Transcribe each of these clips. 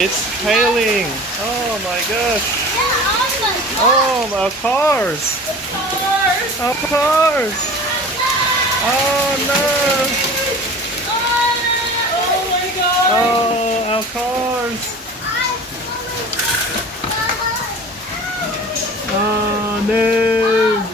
It's hailing. Oh my gosh. Oh, our cars. Our cars. Oh no. Oh my god. Oh, our cars. Oh no.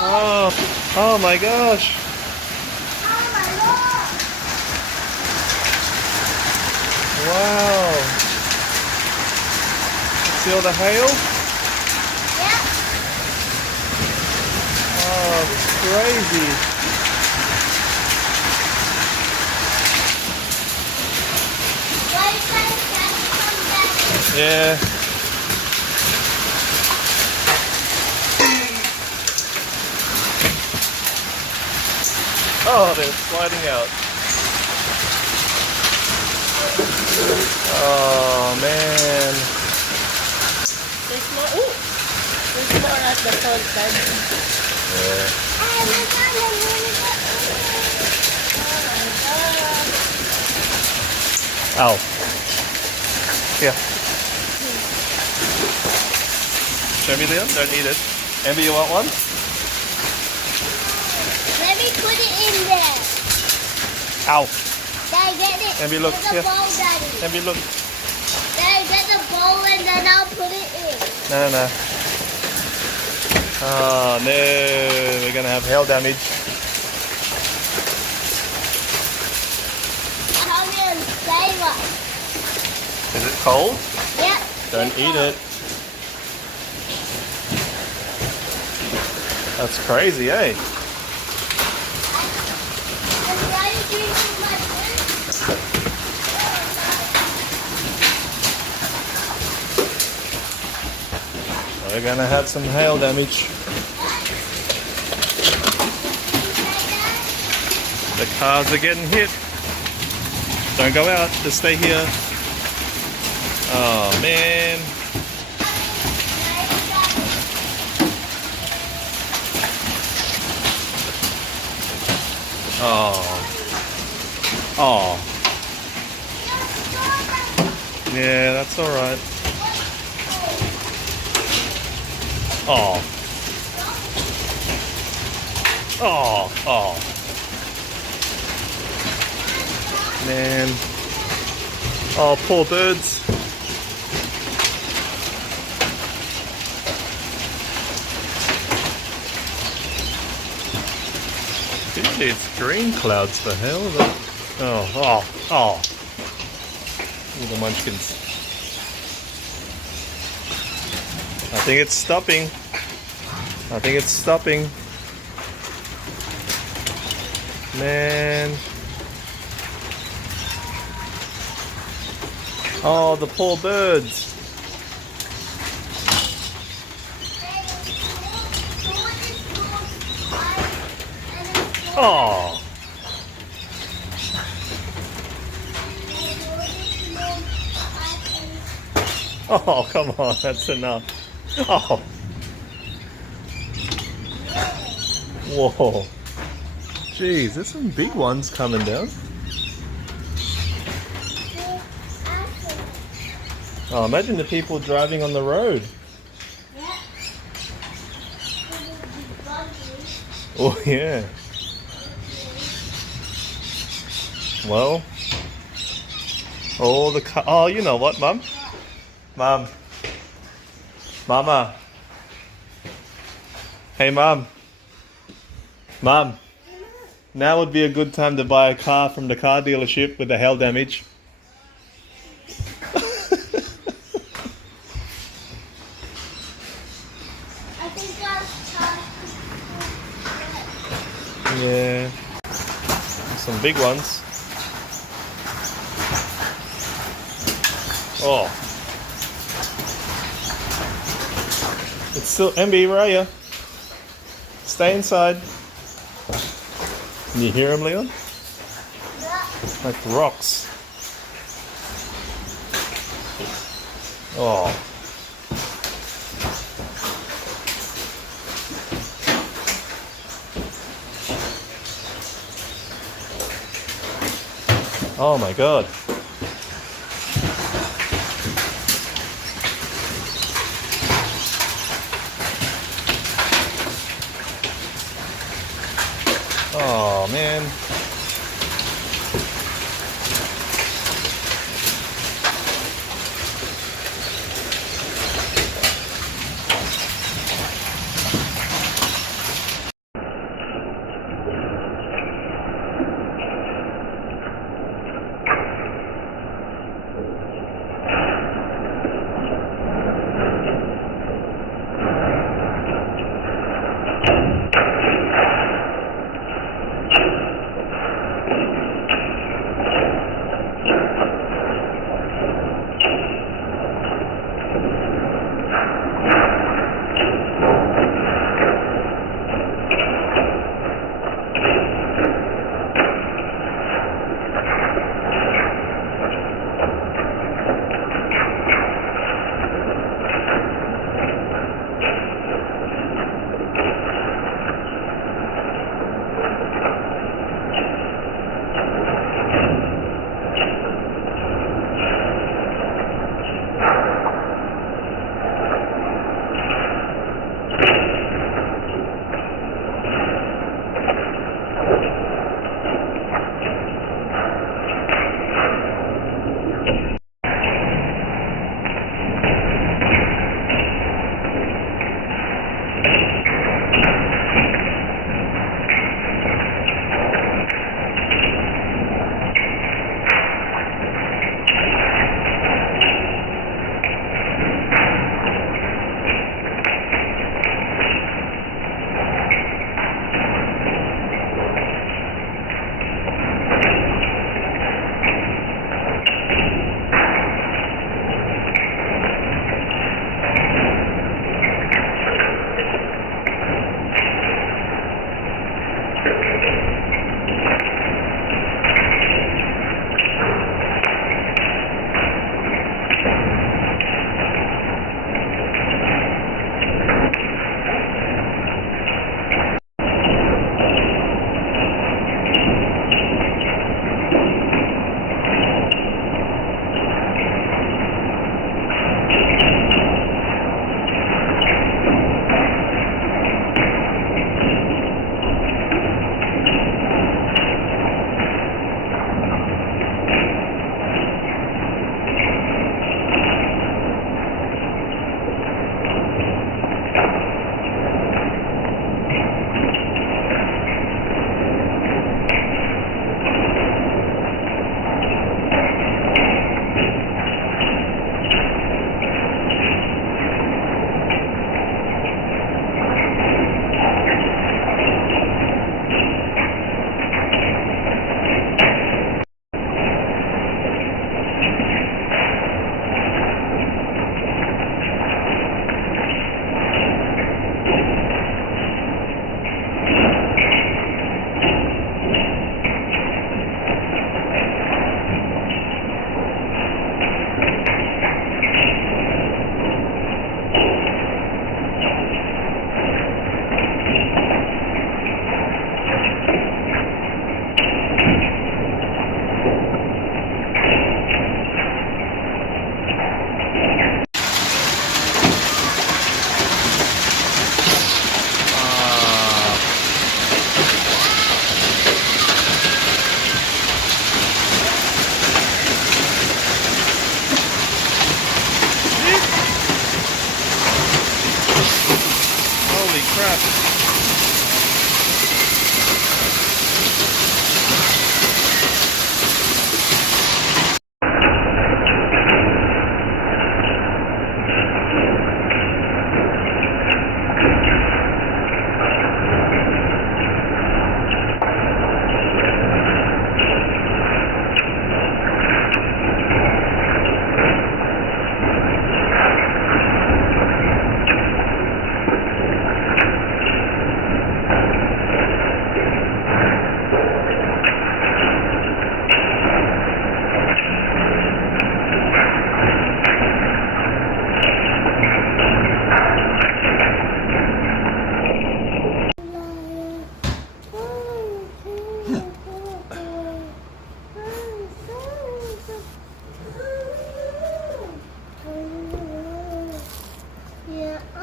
Oh, oh my gosh. Wow. See all the hail? Yeah. Oh, it's crazy. Yeah. Oh, they're sliding out. Oh man. There's more. Oh, there's more at the front side. Yeah. Oh my god. Ow. Here. Show me, Leon. Don't eat it. Amber, you want one? Let me put it in there. Ow. Daddy, get it. Amber, look. Get the Here. bowl, Daddy. Amber, look. Daddy, get the bowl and then I'll put it in. No, no, no. Oh no, we're gonna have hail damage. How do you say what? Is it cold? Yep. Don't eat it. That's crazy, eh? And why are you drinking my drink? We're gonna have some hail damage. The cars are getting hit. Don't go out, just stay here. Oh man. Oh. Oh. Yeah, that's alright. Oh. Oh. Oh. Man. Oh, poor birds. Usually it's green clouds for hell. Oh, oh, oh. All the munchkins. I think it's stopping. I think it's stopping. Man. Oh, the poor birds. Oh. Oh, come on, that's enough. Oh. Whoa. Jeez, there's some big ones coming down. Oh, imagine the people driving on the road. Oh, yeah. Well. Oh, oh, you know what, Mum? Mum. Mama. Hey, Mum. Mum. Now would be a good time to buy a car from the car dealership with the hail damage. Yeah. Some big ones. Oh. It's still MB, where are you? Stay inside. Can you hear him, Leon? Like rocks. Oh. Oh my god. Oh man.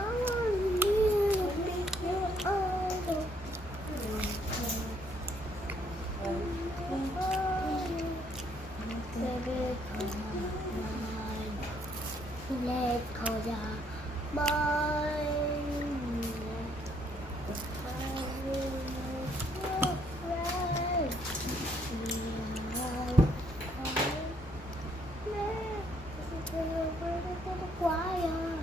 want you to be your idol. Baby, come on. Let go your mind. Fire!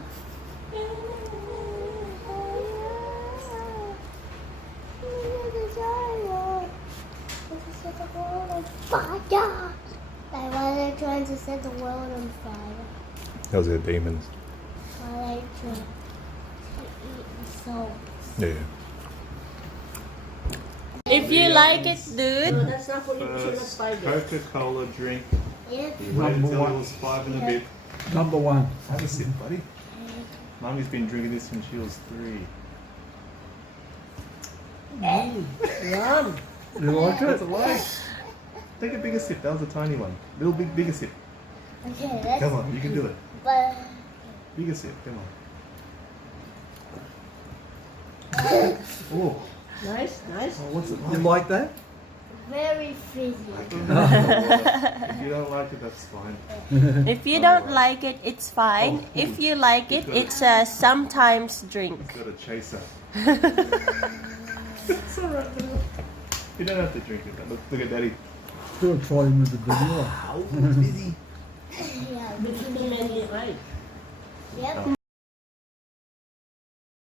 Like why they're trying to set the world on fire. Those are demons. Why they trying to eat the soul. Yeah. If you like it, dude. That's not for you. You should not buy it. Coca-Cola drink. Yep. You waited until it was 5 and a bit. Number one. Have a sip, buddy. Mummy's been drinking this since she was 3. Yum. You like That's it? a lie. Take a bigger sip. That was a tiny one. Little bigger sip. Okay, that's Come on, you can do it. but Bigger sip. Come on. Oh, Nice, nice. what's it You like? like that? very fizzy. If you don't like it, that's fine. If you don't like it, it's fine. If you like it, it's a sometimes drink. It's got a chaser. It's alright. You don't have to drink it. Look at Daddy. Still trying with the vanilla. Wow, it's busy. Yeah. This is the menu, right? Yep.